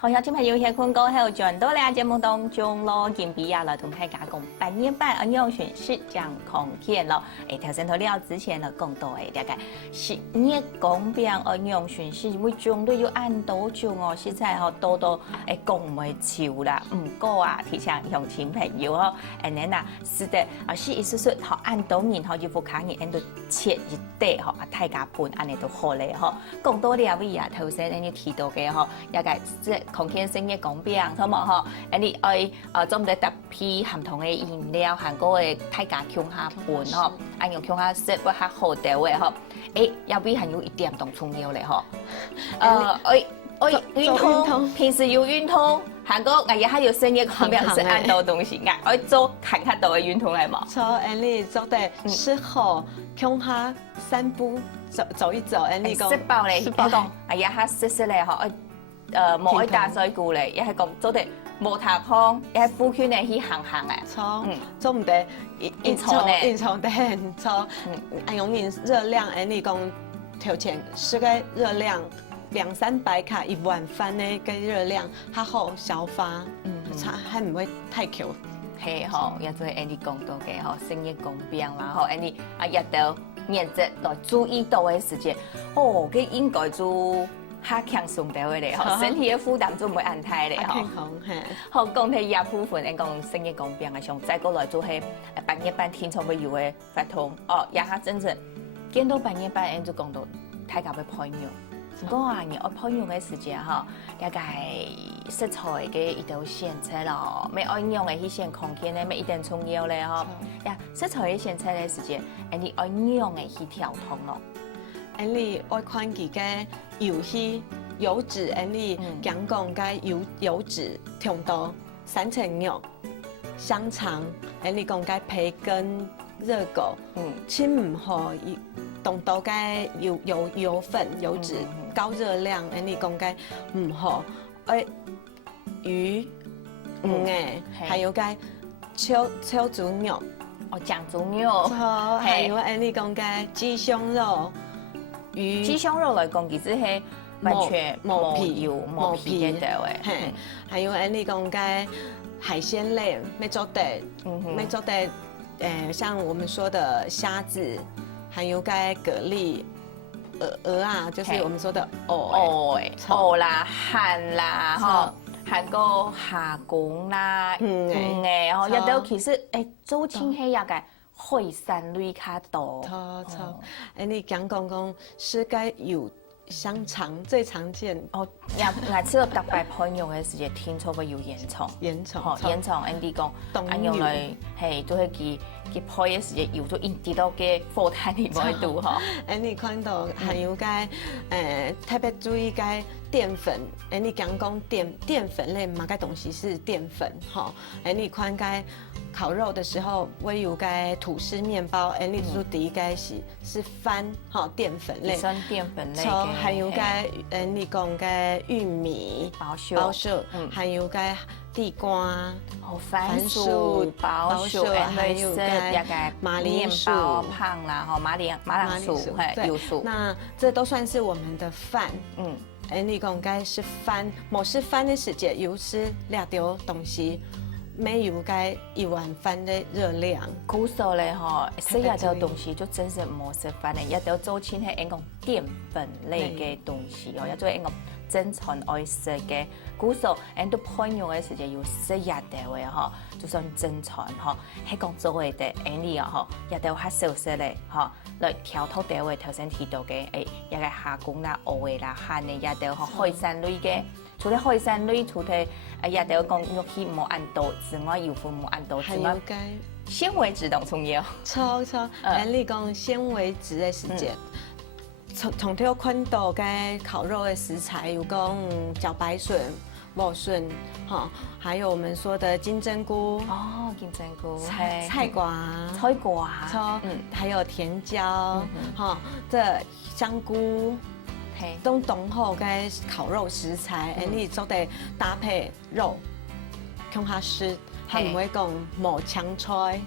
好，有聽朋友喺困過後，轉到嚟節目當中咯，見比亞來同大家講半夜班安樣選擇講空氣咯。頭先到了之前呢講到大概10月講病安樣選擇，每種都要按多種哦，實在吼多多講唔潮啦，唔過啊，提醒鄉親朋友吼，嗱是的啊，是意思說吼按多年吼要復卡年，按到切一地吼啊，大家伴安尼都好咧吼。講到了位啊，頭先你提到嘅吼，大概即空氣性嘅講病，好冇吼？你愛做唔得特別含糖嘅飲料，韓國嘅大家強下伴吼，按用強下食會較好啲嘅吼。要比還有一點動重要咧吼。運動，平時要運動。韓國我也還有生意講病是按到東西，我做看看到嘅運動嚟嘛。錯，你做得適合強下散步走一走，你講食飽咧，講哎呀，哈食食咧吼。冇去打水鼓咧，亦係講做得冇太空，亦係呼圈咧去行行嘅。錯，做唔得運動得很錯。用熱量，你講條件是個熱量200-300卡1碗飯呢個熱量，較好消化，還唔會太久。係吼，亦都係你講到嘅吼，生意講病啦，吼，你亦都認真來注意到嘅時間，佢應該做。較輕鬆啲嘅咧，吼，身體嘅負擔就唔會按太咧，吼。好，講起藥部分，講生意講病嘅上，再過來做係半夜班天窗會有嘅發通，也下真正見到半夜班，人就講到大家要配藥。如果話你愛配藥嘅時間，吼，大概食材嘅一道選擇咯，咩愛用嘅去選空間咧，咩一定重要咧，吼。食材嘅選擇嘅時間，你愛用嘅去調通咯。你愛看佢嘅油氣、油脂，你講講嘅油脂挺多，三層肉、香腸，你講嘅培根、熱狗，千唔好動到嘅油分、油脂高熱量，你講嘅唔好。魚，還有嘅超豬肉，醬豬肉，還有你講嘅雞胸肉。雞胸肉嚟講，其實係完全冇皮油、冇皮嘅對位。還有你講嘅海鮮類，沒做得，像我們說的蝦子，還有嘅蛤蜊、鵝啊，就是我們說的鵝啦、漢啦，吼，韓國蝦公啦，吼，亦都其實做清氣也嘅。海產類較多，錯，你講是該有香腸最常見。我知道特別配用嘅時間，天初會有煙囱，煙囱，你講，按用來係都係佢配嘅時間，有咗一啲到嘅火炭裡面度嗬。你看到還有該特別注意該澱粉，你講澱粉類嘛個東西是澱粉，嗬，你看該。烤肉的時候會有該吐司麵包，你做第一該是飯，哈澱粉類，算澱粉類嘅，還有該你講該玉米包薯，還有該地瓜、番薯包薯，還有該馬鈴薯、胖啦，哈馬鈴薯，油薯，那這都算是我們的飯，你講該是飯，冇是飯的時間，有是兩條東西。沒有該一碗飯的熱量，古時候咧嗬，食一條東西就真係冇食飯咧，一條做清係一個澱粉類嘅東西哦，一做一個正常愛食嘅。古時候人都配用嘅時間要食一條嘅嗬，就算正常嗬，係講做嘅嘅，你啊嗬，一條較少食咧嗬，來調套條嘅頭先提到嘅，一個蝦公啦、鵝啦、蝦嘅一條海產類嘅。除了海產類，除了一條講肉氣冇按到之外，油分冇按到之外，纖維質當重要。錯，你講纖維質嘅時間，從條看到嘅烤肉嘅食材，有講茭白筍、莴筍，哈，還有我們說的金針菇，金針菇，菜瓜，錯，還有甜椒，哈，這香菇。都懂好嘅烤肉食材，你做得搭配肉，向下食，係唔會講冇青菜。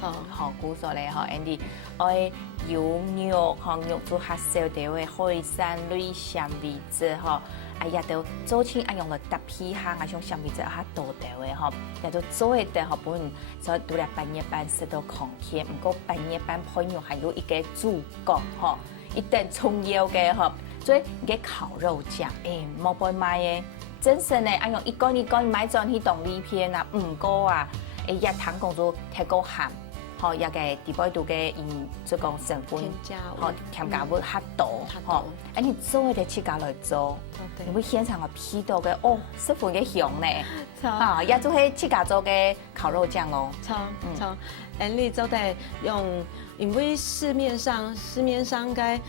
錯，好古所咧，嗬 ，Andy， 愛有肉，肉做較少啲嘅海產類纖維質，嗬，哎呀都做清啊用了搭皮行啊，像上面就较多条的吼，也都做会得吼，本所以读了半夜班食到空气，不过半夜班朋友还有一个主角吼，一定重要嘅吼，所以个烤肉酱冇被买嘅，真正嘅啊用一竿一竿买转去当礼片啊，唔过啊，一糖公主太过咸。吼，也个底部度嘅因即讲成分，吼添加物较多，吼，你做的去搞来做，你会现场个批到嘅哦，师傅嘅香呢，啊，也做係去搞做嘅烤肉酱哦，错，你做得用，因为市面上该。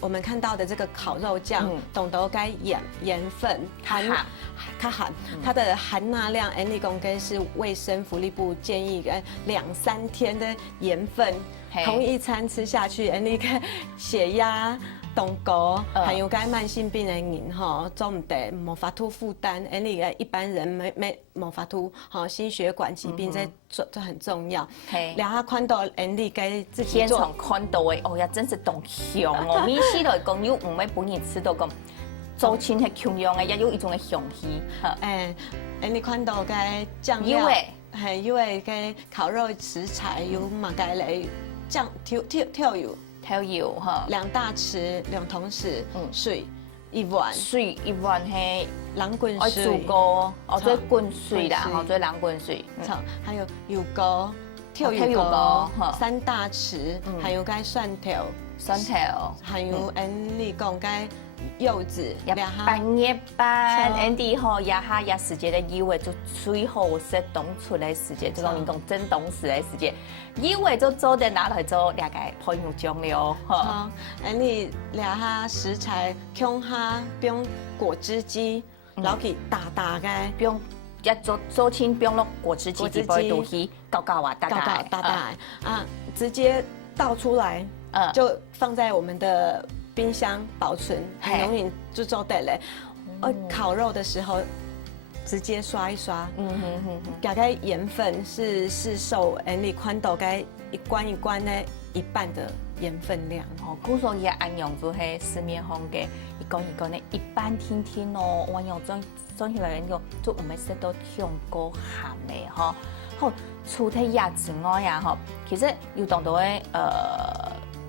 我们看到的这个烤肉酱，懂得该盐分它含它的含钠量，你讲该是卫生福利部建议2-3天的盐分，同一餐吃下去，你个血压、动高，还有该慢性病的人哈，做唔得，无法度负担，你个一般人没法度，心血管疾病这很重要。然后看到你该自己做，现场看到的哦，也真是懂香哦，米西来讲又唔係本人吃到咁。做清係強樣嘅，也有一種嘅香氣。你看到嘅醬料，因為嘅烤肉食材有嘛該嚟醬跳油哈，2大匙2桶匙，水1碗，水1碗係冷滾水，愛煮過，做滾水啦，做冷滾水。還有油膏，跳油膏3大匙，還有該蒜頭，還有你講該。柚子，半夜班，Andy 吼，也時間咧，以為就最好食凍出嚟時間，就講你講真凍時嘅時間，以為就做得拿來做兩個朋友醬料，好，Andy 兩下食材，用下不用果汁機，攞去打嘅，不用一做清，不用落果汁機，只不過都去搞啊，打啊，直接倒出來，就放在我們的。冰箱保存，很容易就做得嘞。烤肉的时候直接刷一刷，大概盐分是市售你看到该一罐一罐的1半的盐分量。古时候也按用做係市面上嘅一罐一罐的1半天天哦，我用裝起來用就唔係食到香過鹹嘅嗬。好，除咗椰子外呀嗬，其實要當到嘅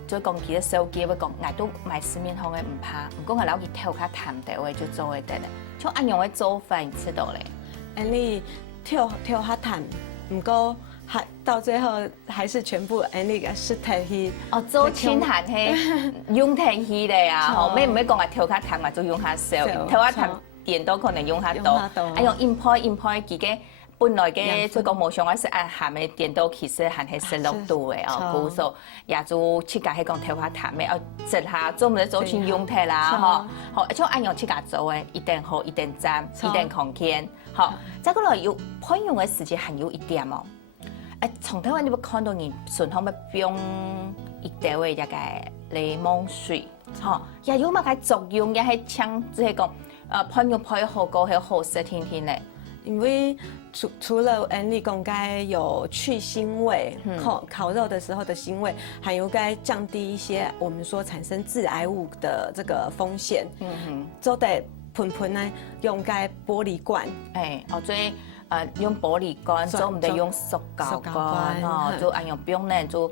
所以講其實手機會講，我都買市面上嘅唔怕，唔過我攞去調下淡啲嘅就做會得咧。像按樣嘅做法，你知道咧？你調下淡，唔過還到最後還是全部你個濕提去。做清淡係用提去咧啊！吼，咩唔係講話調下淡，或者用下少，調下淡電都可能用下多。用import 自己。本來嘅即個冇上我食鹹嘅電刀，其實係16度嘅哦，故數也做切架係講調下淡嘅，食下做唔得做成用體啦，嗬，好，而且按用切架做嘅，一定好，一定沾，一定空間，好，再過來要配用嘅時間還有一點哦，從台灣你會看到人順口咪用一條嘅一個檸檬水，嗬，也有乜嘅作用，也係搶即係講配用配好過係好食甜甜咧。因為除了你講該有去腥味，烤肉的時候的腥味，還有該降低一些我們說產生致癌物的這個風險。做得盆呢，用該玻璃罐。所以用玻璃罐，做唔得用塑膠罐哦，就按用冰呢，就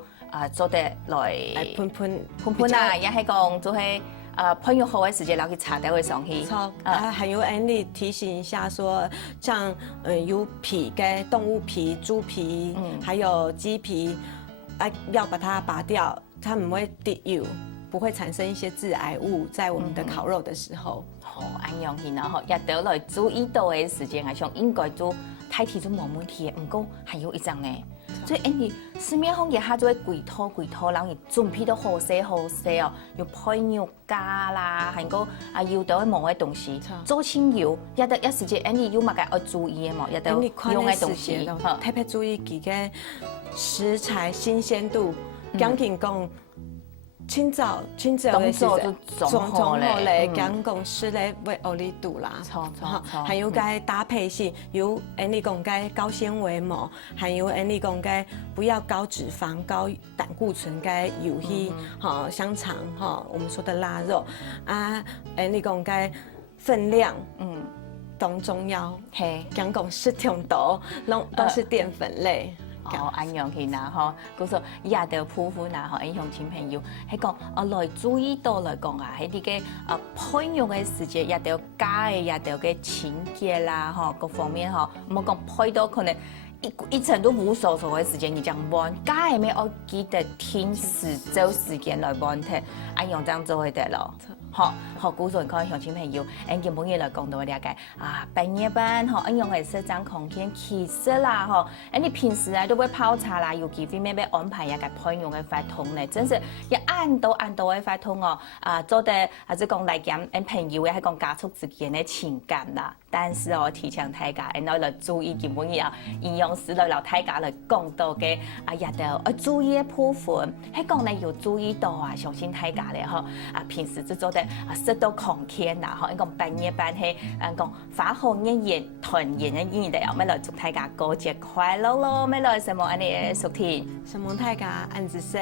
做得來盆啊，也係講就係。朋友好的時間，攞去茶底會上去。還有你提醒一下說，像有皮嘅動物皮、豬皮，還有雞皮，要把它拔掉，它唔會滴油，不會產生一些致癌物在我們的烤肉的時候。按樣然後也得來注意到嘅時間，係上應該做睇體都冇問題，唔過還有一種呢。所以你市面上嘅下做貴拖，然後準備到好勢哦，要配牛加啦，還有要到冇嘅東西，做清油，也得一時間你要乜嘅要注意嘅嘛，也得用嘅東西，特別注意佢嘅食材新鮮度，講緊講。清早的時候，裝好咧，講講是咧為奧利度啦，還有該搭配性，有你講該高纖維膜，還有你講該不要高脂肪、高膽固醇該有去香腸我們說的臘肉啊，你講該分量，当重要，嘿，讲讲食甜多，都是淀粉类。哦，安样去呐吼，故说亚得夫妇呐吼，影响亲朋友，迄讲来注意到来讲啊，喺啲嘅配用嘅时节，也得加嘅，也得嘅情节啦吼，各方面吼，唔好讲配到可能一层都无所谓嘅时间，你讲玩，加嘅咩我记得听时找时间来玩睇，安样这样做会得咯。好，好，古时可以向亲朋友，今本日来讲到了解半夜班，应用的社长空间，其实啦，你平时都会泡茶啦，有机会咩要安排一个配用的发通呢？真是一按到的发通哦，做得还是讲来讲，朋友还讲加速之间的情感啦。但是提倡大家，来注意基本嘢，营养师来大家来讲到嘅也得注意部分，喺讲呢要注意到相信大家咧平时只做得食到空间啦，一讲半夜班係讲花好一夜團圓嘅意義，咩來祝大家過節快樂咯，咩來什麼安尼嘅祝天，希望大家按時食。